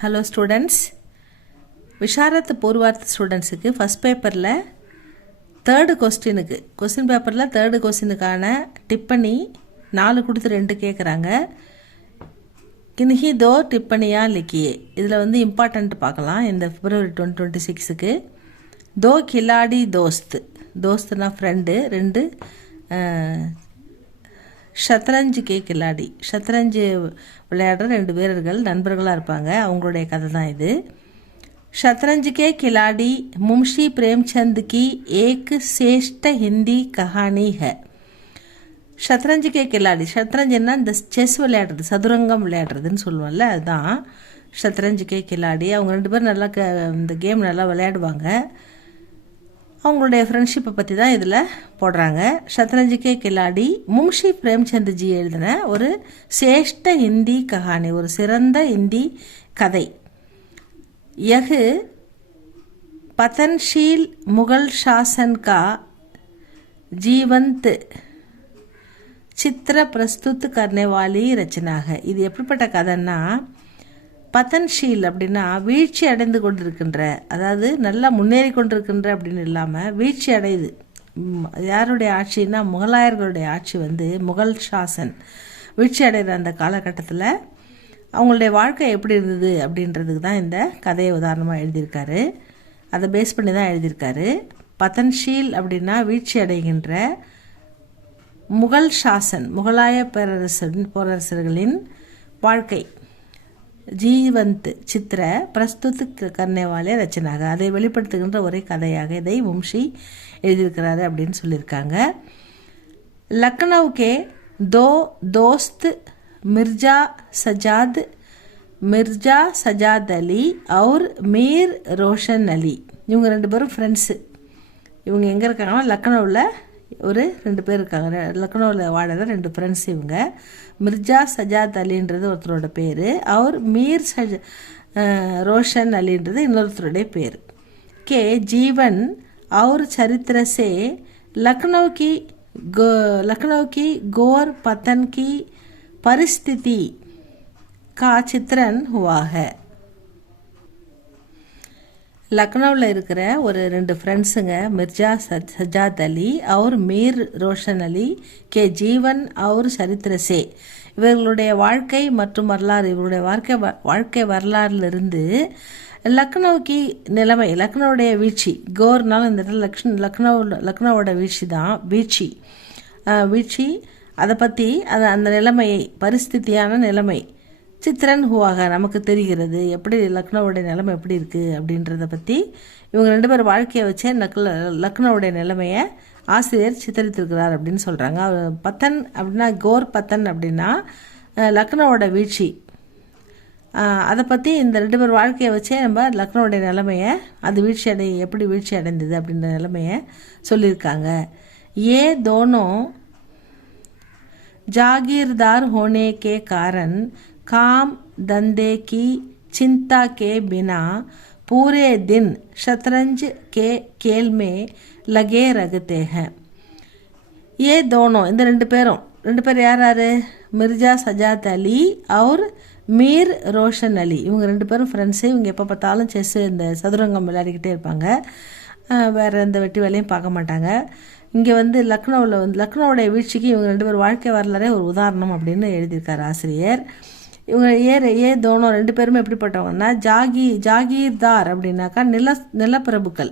Hello students, Visharad பூர்வார்த்த ஸ்டூடெண்ட்ஸுக்கு first பேப்பரில் question பேப்பரில் தேர்டு கொஸ்டினுக்கான டிப்பணி 4 கொடுத்து 2 கேட்குறாங்க. கின்ஹி தோ டிப்பணியா லிக்கியே. இதில் வந்து இம்பார்ட்டண்ட் பார்க்கலாம். இந்த February 2026க்கு தோ கிலாடி தோஸ்துனா ஃப்ரெண்டு, 2 ஷத்ரஞ்சு கிலாடி, ஷத்ரஞ்சு விளையாடுற 2 வீரர்கள் நண்பர்களாக இருப்பாங்க. அவங்களுடைய கதை தான் இது. शतरंज के खिलाड़ी मुंशी प्रेमचंद की एक श्रेष्ठ हिंदी कहानी है. ஷத்ரஞ்சு கே கில்லாடி, ஷத்ரஞ்சுன்னா இந்த செஸ் விளையாடுறது, சதுரங்கம் விளையாடுறதுன்னு சொல்லுவோம்ல, அதுதான் ஷத்ரஞ்சு கே கில்லாடி. அவங்க 2 பேரும் நல்லா இந்த கேம் நல்லா விளையாடுவாங்க. அவங்களுடைய ஃப்ரெண்ட்ஷிப்பை பற்றி தான் இதில் போடுறாங்க. ஷத்ரஞ்சு கே கில்லாடி முன்ஷி பிரேம்சந்த் ஜி எழுதின ஒரு சிரேஷ்ட ஹிந்தி கஹானி, ஒரு சிறந்த இந்தி கதை. यह पतनशील मुगल शासन का जीवंत चित्र प्रस्तुत करने वाली रचना है. இது எப்படிப்பட்ட கதைன்னா, பதன்ஷீல் அப்படின்னா வீழ்ச்சி அடைந்து கொண்டிருக்கின்ற, அதாவது நல்லா முன்னேறி கொண்டிருக்கின்ற அப்படின்னு இல்லாமல் வீழ்ச்சி அடையுது. யாருடைய ஆட்சின்னா முகலாயர்களுடைய ஆட்சி வந்து முகல் சாசன் வீழ்ச்சி அடைகிற அந்த காலகட்டத்தில் அவங்களுடைய வாழ்க்கை எப்படி இருந்தது அப்படின்றதுக்கு தான் இந்த கதையை உதாரணமாக எழுதியிருக்காரு. அதை பேஸ் பண்ணி தான் எழுதியிருக்காரு. பதன்ஷீல் அப்படின்னா வீழ்ச்சி அடைகின்ற முகல் சாசன், முகலாய பேரரசர்களின் வாழ்க்கை. ஜீவந்த் சித்திர பிரஸ்துத் கர்னேவாலே ரச்சனாக, அதை வெளிப்படுத்துகின்ற ஒரே கதையாக இதை முன்ஷி எழுதியிருக்கிறாரு அப்படின்னு சொல்லியிருக்காங்க. லக்னௌக்கே தோ தோஸ்த் मिर्ज़ा सजाद अली और मीर ரோஷன் அலி, இவங்க 2 பேரும் ஃப்ரெண்ட்ஸு. இவங்க எங்கே இருக்காங்கன்னா லக்னோவில் ஒரு 2 பேர் இருக்காங்க. லக்னோவில் வாழற 2 ஃப்ரெண்ட்ஸ் இவங்க. மிர்ஜா சஜாத் அலின்றது ஒருத்தரோட பேர், அவர் மீர் ரோஷன் அலின்றது இன்னொருத்தருடைய பேர். கே ஜீவன் और चरित्र से लखनऊ की गोर पतन की परिस्थिति का चित्रण हुआ है. லக்னோவில் இருக்கிற ஒரு 2 ஃப்ரெண்ட்ஸுங்க, மிர்ஜா சஜாத் அலி அவர் மீர் ரோஷன் அலி கே ஜீவன் அவர் சரித்திரசே, இவர்களுடைய வாழ்க்கை மற்றும் வரலாறு, இவருடைய வாழ்க்கை வரலாறுலேருந்து லக்னோக்கு நிலைமை, லக்னோவுடைய வீழ்ச்சி, கோர்னாலும் இந்த லக்னோவோட வீழ்ச்சி தான் வீழ்ச்சி, அதை பற்றி அந்த நிலைமையை, பரிஸ்திதியான நிலைமை சித்திரன் ஹுவாக நமக்கு தெரிகிறது. எப்படி லக்னோவுடைய நிலைமை எப்படி இருக்குது அப்படின்றத பற்றி இவங்க 2 பேர் வாழ்க்கையை வச்சே லக்னோவுடைய நிலைமையை ஆசிரியர் சித்தரித்திருக்கிறார் அப்படின்னு சொல்கிறாங்க. பத்தன் அப்படின்னா கோர் பத்தன் அப்படின்னா லக்னோவோட வீழ்ச்சி, அதை பற்றி இந்த 2 பேர் வாழ்க்கையை வச்சே நம்ம லக்னோவுடைய நிலைமையை, அது எப்படி வீழ்ச்சி அடைந்தது அப்படின்ற நிலைமையை சொல்லியிருக்காங்க. ஏ தோனோ जागीरदार होने के कारण काम धंधे की चिंता के बिना पूरे दिन शतरंज के खेल में लगे रहते हैं. ये दोनों, இந்த 2 பேர் யார்? மிர்ஜா சஜாத் அலி और மீர் ரோஷன் அலி. இவங்க 2 பேரும் ஃப்ரெண்ட்ஸு. இவங்க எப்போ பார்த்தாலும் செஸ்ஸு, இந்த சதுரங்கம் விளையாடிக்கிட்டே இருப்பாங்க. வேறு எந்த வெட்டி வேலையும் பார்க்க மாட்டாங்க. இங்கே வந்து லக்னோவுடைய வீழ்ச்சிக்கு இவங்க 2 பேர் வாழ்க்கை வரலாறே ஒரு உதாரணம் அப்படின்னு எழுதியிருக்காரு ஆசிரியர். இவங்க ஏ தோனோ 2 பேருமே எப்படிப்பட்டவங்கன்னா, ஜாகீர்தார் அப்படின்னாக்கா நிலப்பிரபுக்கள்,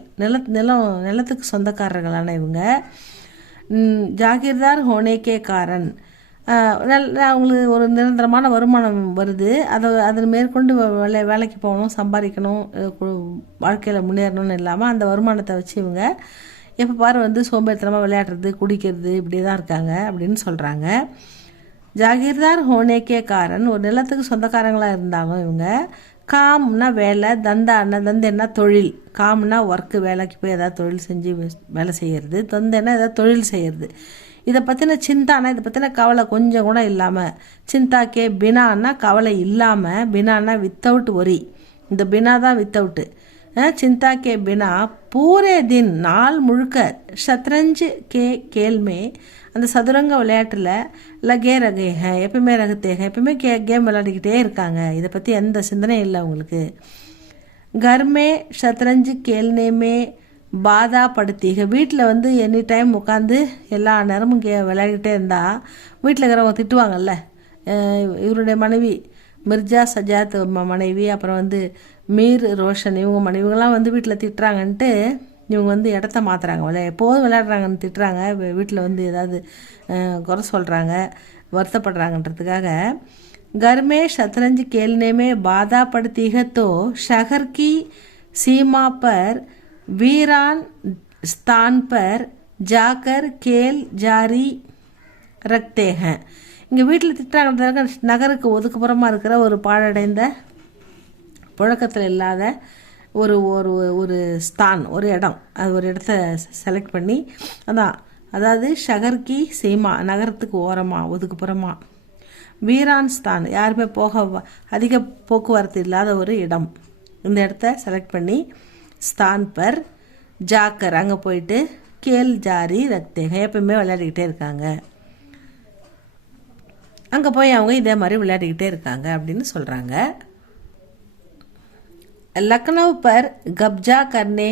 நிலத்துக்கு சொந்தக்காரர்களான இவங்க. ஜாகீர்தார் ஹோனேக்கே காரன், அவங்களுக்கு ஒரு நிரந்தரமான வருமானம் வருது, அதை மேற்கொண்டு வேலைக்கு போகணும், சம்பாதிக்கணும், வாழ்க்கையில் முன்னேறணும்னு இல்லாமல் அந்த வருமானத்தை வச்சு இவங்க எப்போ பாரு வந்து சோம்பேறித்தனமாக விளையாடுறது, குடிக்கிறது, இப்படி தான் இருக்காங்க அப்படின்னு சொல்கிறாங்க. ஜாகீர்தார் ஹோனேக்கே காரன், ஒரு நிலத்துக்கு சொந்தக்காரங்களாக இருந்தாலும் இவங்க, காம்னா வேலை, தந்தேன்னா தொழில், காம்னா ஒர்க்கு, வேலைக்கு போய் ஏதாவது தொழில் செஞ்சு வேலை செய்கிறது, தந்தேன்னா ஏதாவது தொழில் செய்கிறது. இதை பற்றின சிந்தானா, இதை பற்றின கவலை கொஞ்சம் கூட இல்லாமல், சிந்தாக்கே பினான்னா கவலை இல்லாமல், பினான்னா வித்தவுட் ஒரி, இந்த பினா தான் வித்தவுட்டு, चिंता के बिना पूरे दिन नाल मुழுக்க शतरंज के खेल में அந்த சதுரங்க விளையாட்டில் லகே ரகேக எப்பயுமே ரகத்தேக எப்பயுமே கேம் விளையாடிக்கிட்டே இருக்காங்க. இதை பற்றி எந்த சிந்தனையும் இல்லை அவங்களுக்கு. கர்மே ஷத்ரஞ்சு கேள்னேமே பாதா படுத்திக வீட்டில் வந்து எனி டைம் உட்காந்து எல்லா நேரமும் விளையாடிக்கிட்டே இருந்தால் வீட்டில் இருக்கிறவங்க திட்டுவாங்கல்ல. இவருடைய மனைவி மிர்ஜா சஜாத் மனைவி, அப்புறம் வந்து மீர் ரோஷன், இவங்க மனைவிகள்லாம் வந்து வீட்டில் திட்டுறாங்கன்ட்டு இவங்க வந்து இடத்த மாற்றுறாங்க. எப்போதும் விளையாடுறாங்கன்னு திட்டுறாங்க, வீட்டில் வந்து ஏதாவது குறை சொல்கிறாங்க, வருத்தப்படுறாங்கன்றதுக்காக. घर में शतरंज खेलने में बाधा पड़ती है तो शहर की सीमा पर वीरान स्थान पर जाकर खेल जारी रखते हैं. இங்கே வீட்டில் திட்டாங்கிறதுக்காக நகருக்கு ஒதுக்குப்புறமாக இருக்கிற ஒரு பாழடைந்த புழக்கத்தில் இல்லாத ஒரு ஒரு ஒரு ஸ்தான், ஒரு இடம், அது ஒரு இடத்த செலக்ட் பண்ணி அதாவது ஷகர்கி சீமா நகரத்துக்கு ஓரமாக ஒதுக்குப்புறமாக, வீரான் ஸ்தான் யாருமே அதிக போக்குவரத்து இல்லாத ஒரு இடம், இந்த இடத்த செலக்ட் பண்ணி ஸ்தான் பர் ஜாக்கர் அங்கே போயிட்டு கேல் ஜாரி ரக்தேக எப்பவுமே விளையாடிக்கிட்டே இருக்காங்க. அங்கே போய் அவங்க இதே மாதிரி விளையாடிக்கிட்டே இருக்காங்க அப்படின்னு சொல்கிறாங்க. लखनऊ पर कब्जा करने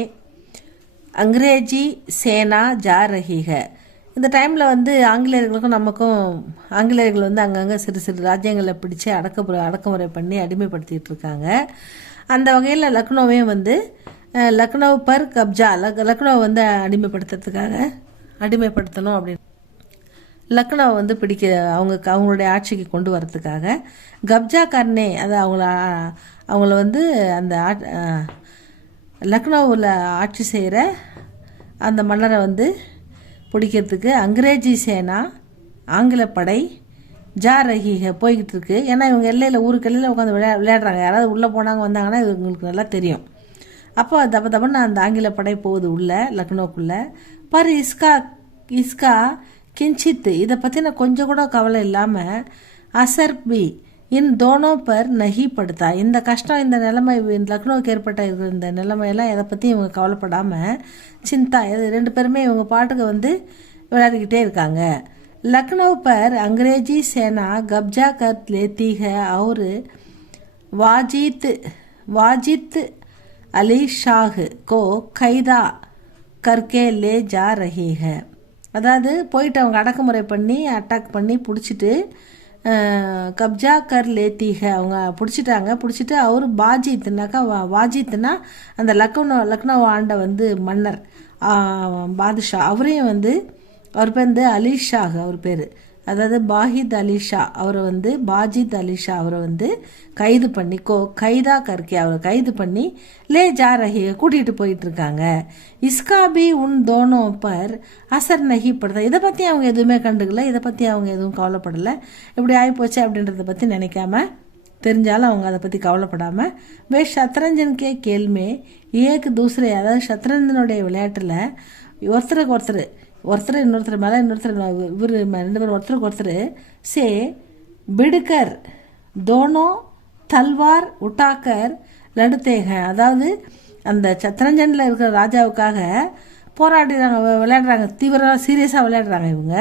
अंग्रेजी सेना जा रही है. இந்த டைமில் வந்து ஆங்கிலேயர்களுக்கும் நமக்கும் ஆங்கிலேயர்கள் வந்து அங்கங்கே சிறு சிறு ராஜ்யங்களை பிடிச்சி அடக்குமுறை பண்ணி அடிமைப்படுத்திகிட்டு இருக்காங்க. அந்த வகையில் லக்னோவையும் வந்து லக்னோ பர் கப்ஜா லக்னோவை வந்து அடிமைப்படுத்தணும் அப்படின்னு லக்னோவை வந்து அவங்களுடைய ஆட்சிக்கு கொண்டு வரத்துக்காக கப்ஜா கர்னே அது அவங்கள வந்து அந்த லக்னோவில் ஆட்சி செய்கிற அந்த மன்னரை வந்து பிடிக்கிறதுக்கு அங்கிரேஜி சேனா ஆங்கிலப்படை ஜா ரஹீக போய்கிட்டு இருக்கு. ஏன்னா இவங்க எல்லையில் ஊருக்கு எல்லையில் உட்காந்து விளையாடுறாங்க. யாராவது உள்ளே போனாங்க வந்தாங்கன்னா இவங்களுக்கு நல்லா தெரியும். அப்போ தப்பன்னு அந்த ஆங்கிலப்படை போகுது உள்ளே லக்னோக்குள்ளே. பர் இஸ்கா கிஞ்சித் இதை பற்றின கொஞ்சம் கூட கவலை இல்லாமல் அசர் பி இன் தோனோ பர் நகி படுத்தா இந்த கஷ்டம் இந்த நிலைமை லக்னோவுக்கு ஏற்பட்ட இந்த நிலைமையெல்லாம் எதை பற்றி இவங்க கவலைப்படாமல் சிந்தா ரெண்டு பேருமே இவங்க பாட்டுக்கு வந்து விளையாடிக்கிட்டே இருக்காங்க. लखनऊ पर अंग्रेजी सेना कब्जा कर लेती है और वाजिद अली शाह को கைதா करके ले जा रही है. அதாவது போயிட்டு அவங்க அடக்குமுறை பண்ணி அட்டாக் பண்ணி பிடிச்சிட்டு கப்ஜா கர் லேத்தீக அவங்க பிடிச்சிட்டு அவர் வாஜித்னா அந்த லக்னோ ஆண்ட வந்து மன்னர் பாதுஷா அவரையும் வந்து அவர் பேர் வந்து அலி ஷாஹ் அவர் பேர், அதாவது பாஹித் அலி ஷா அவரை வந்து பாஜித் அலி ஷா அவரை வந்து கைது பண்ணி கைதா கற்கே அவரை கைது பண்ணி லே ஜா ரஹி கூட்டிகிட்டு போயிட்டு இருக்காங்க. இஸ்கா பி உன் தோனோ பர் அசர் நகி படுதா இதை பற்றி அவங்க எதுவுமே கண்டுக்கல, இதை பற்றி அவங்க எதுவும் கவலைப்படலை. இப்படி ஆகிப்போச்சு அப்படின்றத பற்றி நினைக்காம தெரிஞ்சாலும் அவங்க அதை பற்றி கவலைப்படாமல் ஷத்ரஞ்சன் கே கேள்மே ஏக்கு தூசரே அதாவது ஷத்ரஞ்சனுடைய விளையாட்டில் ஒருத்தர் இன்னொருத்தர் மேலே இவர் ரெண்டு பேரும் ஒருத்தருக்கு சே பிடுக்கர் தோனோ தல்வார் உட்டாக்கர் லடுத்தேக அதாவது அந்த சத்ரஞ்சனில் இருக்கிற ராஜாவுக்காக விளையாடுறாங்க, சீரியஸாக விளையாடுறாங்க. இவங்க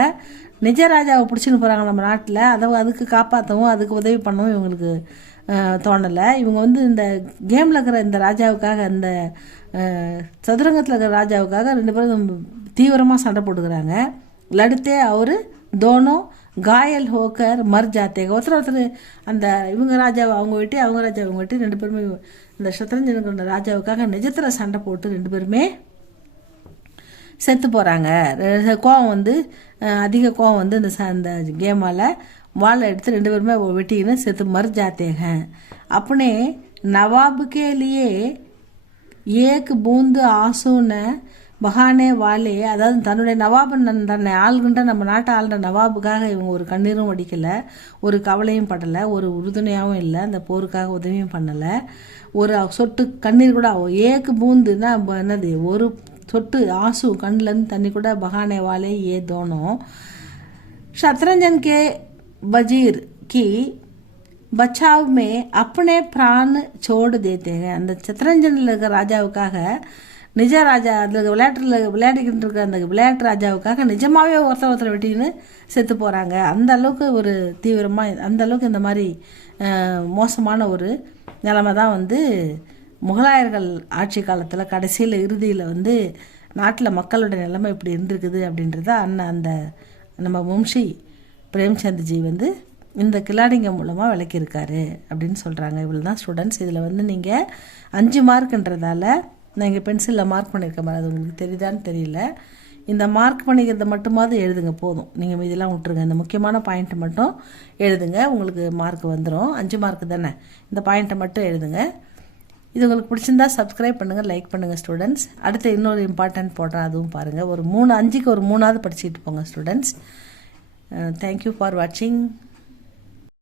நிஜ ராஜாவை பிடிச்சின்னு போகிறாங்க நம்ம நாட்டில், அதுக்கு காப்பாற்றவும் அதுக்கு உதவி பண்ணவும் இவங்களுக்கு தோணலை. இவங்க வந்து இந்த கேமில் இருக்கிற இந்த ராஜாவுக்காக இந்த சதுரங்கத்தில் இருக்கிற ராஜாவுக்காக ரெண்டு பேரும் தீவிரமாக சண்டை போட்டுக்கிறாங்க. லடுத்தே அவர் தோனோ காயல் ஹோக்கர் மர் ஜாத்தேக ஒருத்தர் அந்த இவங்க ராஜாவை அவங்க விட்டு ரெண்டு பேருமே இந்த சத்ரஞ்சனுக்கு ராஜாவுக்காக நிஜத்தில் சண்டை போட்டு ரெண்டு பேருமே செத்து போகிறாங்க. கோவம் வந்து அதிக கோவம் வந்து இந்த கேமால் வாழை எடுத்து ரெண்டு பேருமே வெட்டிக்கின்னு செத்து மர் ஜாத்தேக. अपने नवाब के लिए एक बूंद आंसू न பகானே வாலே அதாவது தன்னுடைய நவாபன் தன்னை ஆள்கின்ற நம்ம நாட்டை ஆள்ற நவாபுக்காக இவங்க ஒரு கண்ணீரும் வடிக்கலை, ஒரு கவலையும் படலை, ஒரு உறுதுணையாகவும் இல்லை, அந்த போருக்காக உதவியும் பண்ணலை, ஒரு சொட்டு கண்ணீர் கூட ஏக்கு பூந்துன்னா என்னது ஒரு சொட்டு ஆசு கண்ணிலேருந்து தண்ணி கூட பகானே வாலே ஏ தோணும். शतरंजन के वजीर की बचाव में अपने प्राण छोड़ देते हैं. அந்த சத்ரஞ்சனில் இருக்கிற ராஜாவுக்காக நிஜ ராஜா அதில் விளையாடிக்கிட்டு இருக்க அந்த விளையாட்டு ராஜாவுக்காக நிஜமாகவே ஒருத்தர் வெட்டின்னு செத்து போகிறாங்க. அந்த அளவுக்கு ஒரு தீவிரமாக, அந்த அளவுக்கு இந்த மாதிரி மோசமான ஒரு நிலைமை தான் வந்து முகலாயர்கள் ஆட்சி காலத்தில் கடைசியில் இறுதியில் வந்து நாட்டில் மக்களோட நிலைமை இப்படி இருந்திருக்குது அப்படின்றத அந்த நம்ம முன்ஷி பிரேம்சந்த்ஜி வந்து இந்த கில்லாடிங்க மூலமாக விளக்கியிருக்காரு அப்படின்னு சொல்கிறாங்க. இவ்வளோ தான் ஸ்டூடெண்ட்ஸ். இதில் வந்து நீங்கள் 5 மார்க்குன்றதால நான் இங்கே பென்சிலில் மார்க் பண்ணியிருக்க மாதிரி, அது உங்களுக்கு தெரியுதான்னு தெரியல. இந்த மார்க் பண்ணிக்கிறத மட்டுமாவது எழுதுங்க போதும். நீங்கள் மீதெல்லாம் விட்டுருங்க. இந்த முக்கியமான பாயிண்ட்டை மட்டும் எழுதுங்க, உங்களுக்கு மார்க் வந்துடும். 5 மார்க்கு தானே, இந்த பாயிண்ட்டை மட்டும் எழுதுங்க. இது உங்களுக்கு பிடிச்சிருந்தா சப்ஸ்கிரைப் பண்ணுங்கள், லைக் பண்ணுங்கள் ஸ்டூடெண்ட்ஸ். அடுத்து இன்னொரு இம்பார்ட்டன்ட் போடுறேன், அதுவும் பாருங்கள். ஒரு 5க்கு ஒரு 3ஆவது படிச்சுட்டு போங்க ஸ்டூடெண்ட்ஸ். தேங்க்யூ ஃபார் வாட்சிங்.